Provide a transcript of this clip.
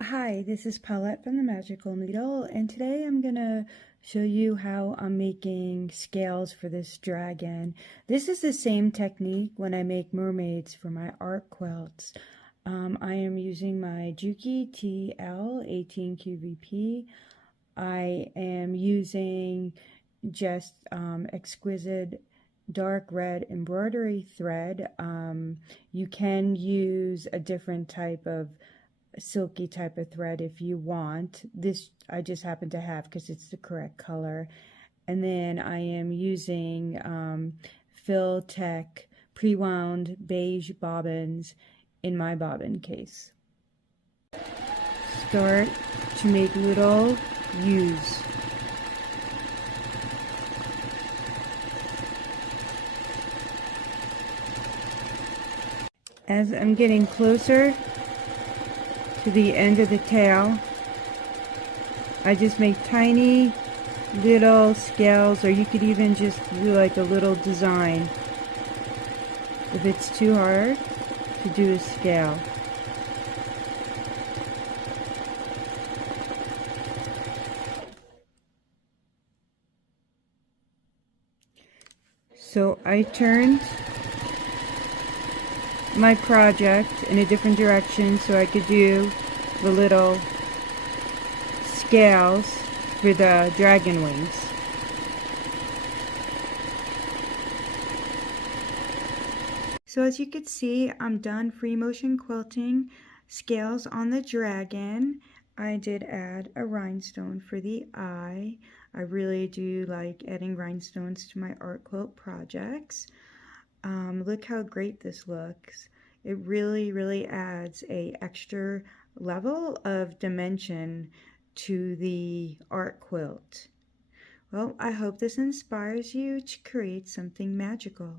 Hi, this is Paulette from the Magical Needle, and today I'm gonna show you how I'm making scales for this dragon. This is the same technique when I make mermaids for my art quilts. I am using my Juki TL 18 QVP. I am using just exquisite dark red embroidery thread. You can use a different type of silky type of thread if you want. This I just happen to have because it's the correct color. And then I am using Fill Tech pre-wound beige bobbins in my bobbin case. Start to make little U's. As I'm getting closer to the end of the tail, I just make tiny little scales, or you could even just do like a little design if it's too hard to do a scale. So I turned my project in a different direction so I could do the little scales for the dragon wings. So as you can see, I'm done free motion quilting scales on the dragon. I did add a rhinestone for the eye. I really do like adding rhinestones to my art quilt projects. Look how great this looks. It really adds a extra level of dimension to the art quilt. Well, I hope this inspires you to create something magical.